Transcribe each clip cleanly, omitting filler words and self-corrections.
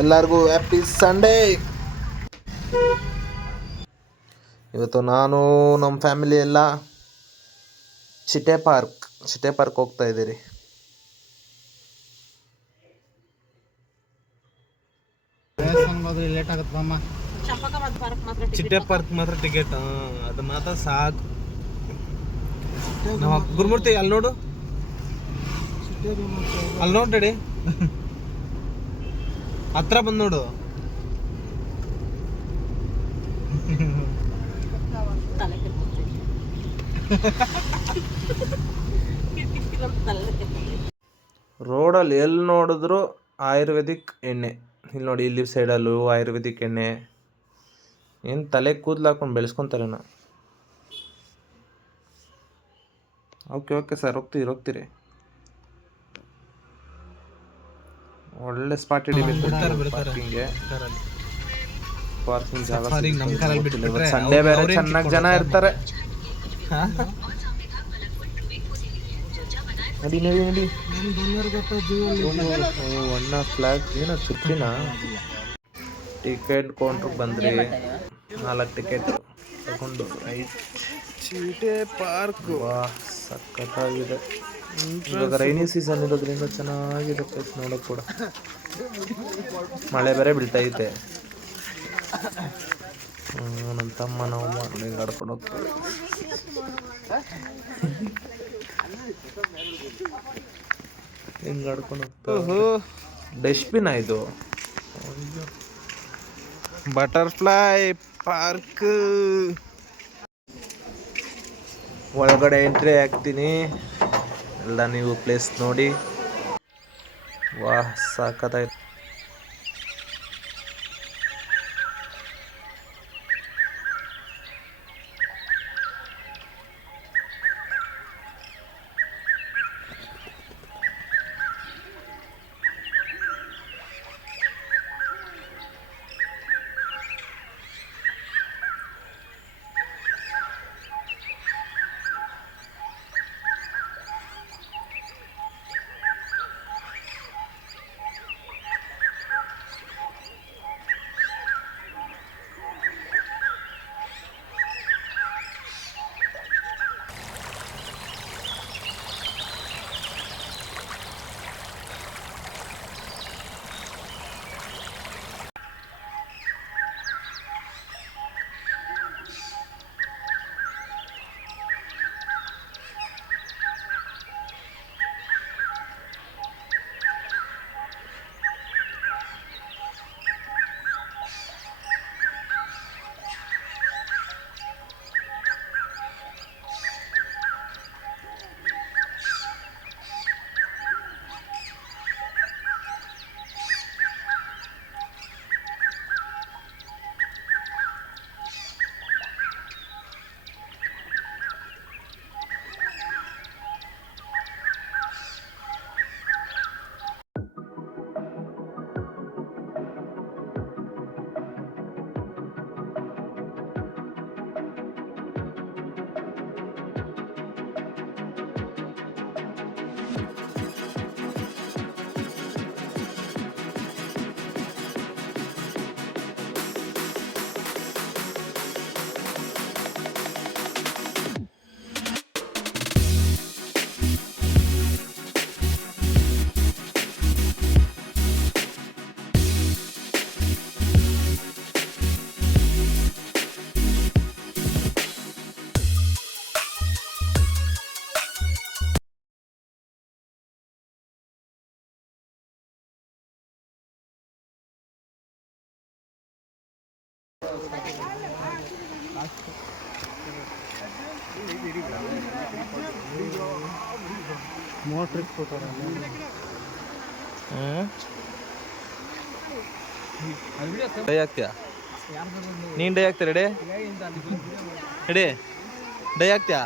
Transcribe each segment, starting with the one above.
ಎಲ್ಲರಿಗೂ happy Sunday. ಇವತ್ತು ನಾನು ನಮ್ಮ ಫ್ಯಾಮಿಲಿ ಎಲ್ಲ ಚಿಟ್ಟೆ ಪಾರ್ಕ್ ಹೋಗ್ತಾ ಇದ್ದೀರಿ. ಲೇಟ್ ಆಗುತ್ತಮ್ಮ. ಚಿಟ್ಟೆ ಪಾರ್ಕ್ ಮಾತ್ರ ಟಿಕೆಟ್ ಅದು ಮಾತ್ರ ಸಾಕು. ಗುರುಮೂರ್ತಿ ಅಲ್ಲಿ ನೋಡು, ಅಲ್ಲಿ ನೋಡ್ರಿ ಹತ್ರ ಬಂದು ನೋಡು. ರೋಡಲ್ಲಿ ಎಲ್ಲಿ ನೋಡಿದ್ರು ಆಯುರ್ವೇದಿಕ್ ಎಣ್ಣೆ. ಇಲ್ಲಿ ನೋಡಿ, ಇಲ್ಲಿ ಸೈಡಲ್ಲೂ ಆಯುರ್ವೇದಿಕ್ ಎಣ್ಣೆ. ಏನು ತಲೆ ಕೂದಲು ಹಾಕೊಂಡು ಬೆಳೆಸ್ಕೊತಾರೆ ನಾ. ಓಕೆ ಸರ್, ಹೋಗ್ತೀರಿ. ಒಳ್ಳೆ ಸ್ಪಾಟ್ ಹಿಡಿಬೇಕು ಪಾರ್ಕಿಂಗ್ಗೆ. ಪಾರ್ಕಿಂಗ್ ಜಾಗ ಸಂಡೇ ಬೇರೆ ಚೆನ್ನಾಗಿ ಜನ ಇರ್ತಾರೆ. ನಡಿ ಒಣ್ಣ ಫ್ಲಾಗ್ ಏನೋ ಚುಪ್ಪಿನ. ಟಿಕೆಟ್ ಕೌಂಟ್ರಿಗೆ ಬಂದ್ರಿ, 4 ಟಿಕೆಟ್ ತಗೊಂಡು ಚಿಟ್ಟೆ ಪಾರ್ಕ್ ಸಖತ್ತಾಗಿದೆ. ಇವಾಗ ರೈನಿ ಸೀಸನ್ ಇರೋದ್ರಿಂದ ಚೆನ್ನಾಗಿದೆ ಪ್ಲೇಸ್ ನೋಡೋಕೆ ಕೂಡ. ಮಳೆ ಬೇರೆ ಬೀಳ್ತೈತೆ. ನಮ್ಮ ತಮ್ಮ ನಾವು ಹಿಂಗೆ ಆಡ್ಕೊಂಡು ಹೋಗ್ತೀವಿ. ಹಿಂಗೆ ಆಡ್ಕೊಂಡು ಹೋಗ್ತೀವಿ. ಡಸ್ಟ್ಬಿನ್ ಇದು. ಬಟರ್ಫ್ಲೈ ಪಾರ್ಕ್ ಒಳಗಡೆ ಎಂಟ್ರಿ ಆಗ್ತೀನಿ. ಎಲ್ಲ ನೀವು ಪ್ಲೇಸ್ ನೋಡಿ. ವಾಹ್, ಸಾಕತ್ತಾಯ್ತು. ಮೋಟ್ರಿಗೆ ಫೋಟೋ ಡೈ ಆಗ್ತೀಯಾ ನೀನು? ಡೈ ಆಗ್ತೀಯ? ರೆಡಿ ಡೈ ಆಗ್ತೀಯಾ?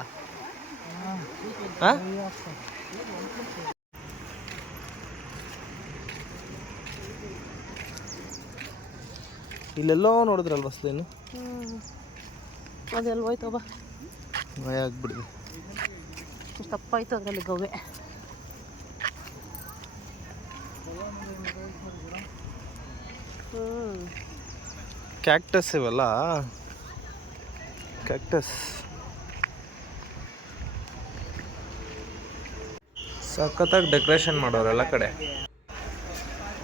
ಹಾಂ, ಇಲ್ಲೆಲ್ಲೋ ನೋಡಿದ್ರಲ್ವ ಬಸ್ಲೇನು ಅದೆಲ್ಲ ಹೋಯ್ತು ಬಾ, ಭಯ ಆಗ್ಬಿಡಿದೆ. ತಪ್ಪಾಯ್ತು ಅದರಲ್ಲಿ ಗವ್ವೆ. ಕ್ಯಾಕ್ಟಸ್ ಇವೆಲ್ಲ ಕ್ಯಾಕ್ಟಸ್ ಸಖತ್ತಾಗಿ ಡೆಕೋರೇಷನ್ ಮಾಡೋರು ಎಲ್ಲ ಕಡೆ.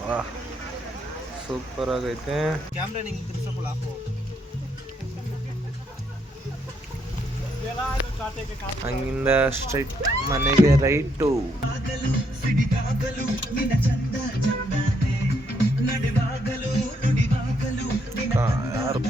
ವಾಹ್ ಸೂಪರ್ ಆಗೈತೆ. ಕ್ಯಾಮ್ರಾ ನಿಂಗೆ ತಿರ್ಸೋಲ್ಲ ಆಫ್. ಹಂಗಿಂದ ಸ್ಟ್ರೈಟ್ ಮನೆಗೆ ರೈಟು. ಯಾರು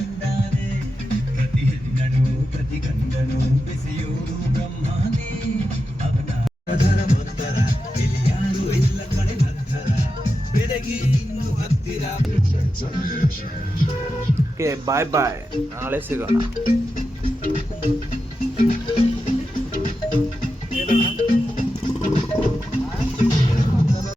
ಓಕೆ ಬಾಯ್ ಬಾಯ್, ನಾಳೆ ಸಿಗೋಣ.